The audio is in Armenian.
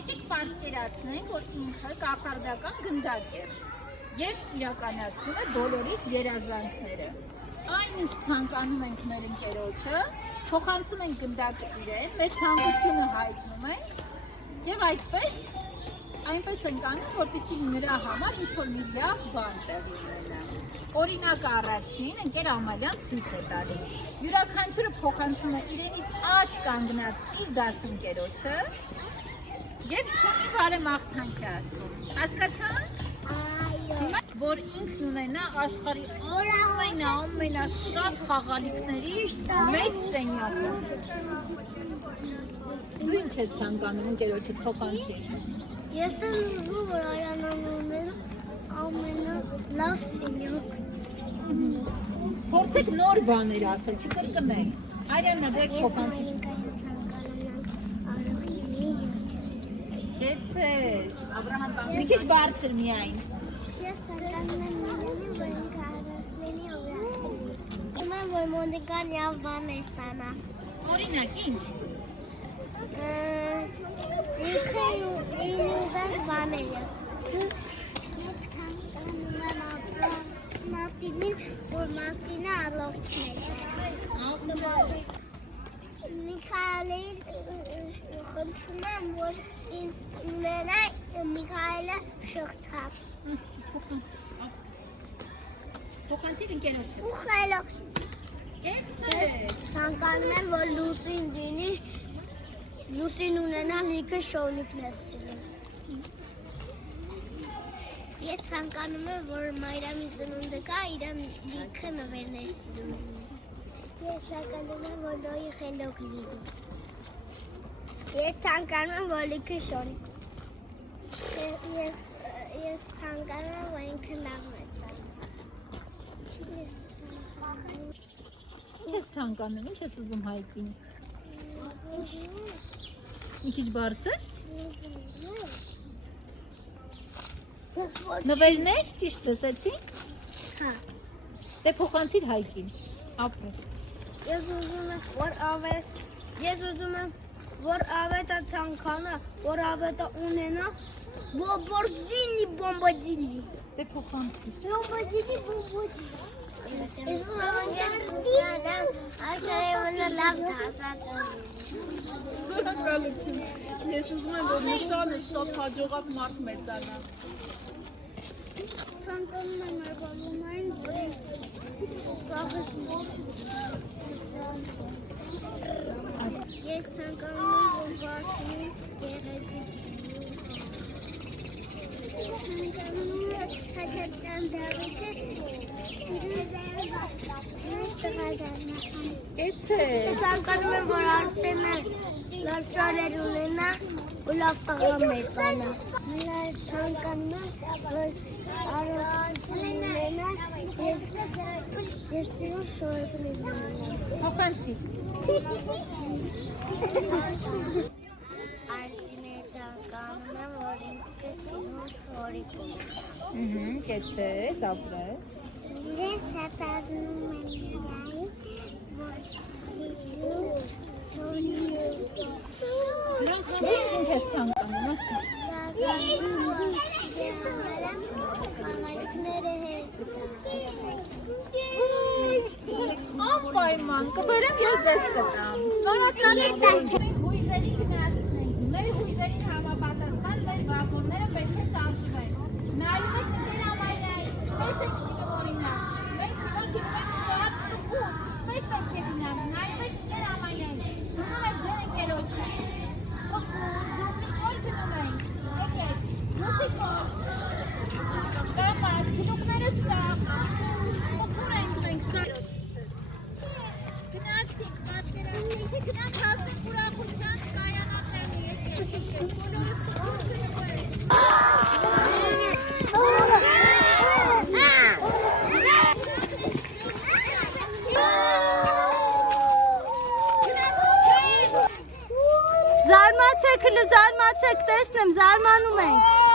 Եկեք պատկերացնենք, որ ինքը կախարդական գնդակ է և իրականացնում է բոլորիս երազանքները։ Այն ինչ ցանկանում ենք մեր ընկերոջը, փոխանցում ենք գնդակը իրեն, մեր ցանկությունը հայտնում ենք և այնպես ենք անում, որպեսզի նրա համար ինչ-որ մի լավ բան տեղի ունենա։ Օրինակ առաջին, ընկեր Ամալյան ցույց է տալիս։ Յուրաքանչյուրը փոխանցում է իրենից աջ կանգնած իր դասընկերոջը և չունի բարեմաղթանք է ասում։ Հասկացա՞ք։ Որ ինքն ունենա աշխարհի ամենաշատ խաղալիքների մեծ սենյակը։ Դու ինչ ես ցանկանում ընկերոջդ փոխանցիր։ Ես եմ ուզում, որ Արանան ունենա ամենալավ սենյակը։ Փորձեք նոր բաներ ասել, չկրկնել։ Արյանա, դու եք փոխանցիր։ Կեցես, Աբրահամ բան, մի քիչ բարձր միայն։ Ես ցանկանում եմ միայն, որ ինքը առանցնի օվրակի։ Ում եմ, որ Մոնիկան լավ բան է ստանա։ Օրինակ, ինչ։ Ինքը իլյուզան բաները։ Ես ցանկանում եմ Մարտինին, որ Մարտինը առողջներ։ Միքայելին խնդրում եմ, որ ինձ ունենա Միքայելը շղթա։ Փոխանցիր ընկերոջը։ Ուխայլոք։ Կեցես։ Ցանկանում եմ, որ Լուսին ունենա լիքը շողնիկներ սիրում։ Ես ցանկանում եմ, որ Մայրամի ծնունդը գա, իր լիքը նվերներ սիրում։ Ես ցանկանում եմ, որ Լոյի խելոք լինի։ Ես ցանկանում եմ, որ լիքը շողնիկ։ Ես ցանկանում եմ, որ ինքը լավ մեծանա։ Ինչ ես ցանկանում, ինչ ես ուզում հայտնի։ Մի քիչ բարձր։ Նվերներ ճիշտ լսեցի՞ք։ Հա։ Դե փոխանցիր հայտնին։ Ապրես։ Ես ուզում եմ, որ ավետը ցանկանա, որ ավետը ունենա բոմբոդինի։ Դե փոխանցիր։ Բոմբոդինի։ Ես ուզում եմ լավ դասատը։ Շնորհակալություն։ Ես ուզում եմ, որ նշանը շատ հաջողակ մարդ մեծանա։ Ցանկանում եմ ալբոմային, որ ծաղիկ Ես ցանկանում եմ, որ Վարդին գեղեցիկ Հաջատան Դավիթը Կեցես։ Ցանկանում եմ, որ Արսենը լավ ծառեր ունենա ու լավ տղա մեծանա։ Ցանկանում եմ, որ Արոն ունենա և սիրուն շորիկներ ունենա։ Փոխանցիր։ Արսենը ցանկանում եմ, որ ինքը սիրուն շորիկ ունենա։ Կեցես, ապրես։ Ես հատանում եմ նրան, որ սիրուն շորիկ Նրանք համարին ինչ ես ցանկանում, ասա։ Անպայման, կբերեմ և ձեզ կտամ։ Շնորհակալություն։ Մենք հույզերի գնացնենք, մեր հույզերին համապատասխան մեր վագոնները պետք է շարժվեն։ Նայում եք ընկեր Ամալյան, ինչպես եք դինում օրինակ։ Մենք գնում ենք շատ տխուր, ինչպես պետք է դինանք։ Նայում եք ընկեր Ամալյան, գնում եք ջան ընկերոջի։ Դուքնիկոր գնում ենք, եկեք, դուքնիկոր։ Կամաց, գնուկներս կա, մոքուր ենք մենք շատ։ Գնացինք, պատկերացինք, գնանք հասնենք ուրախության կայանատենի, եկեք։ Զարմացեք, տեսնեմ, զարմանում ենք։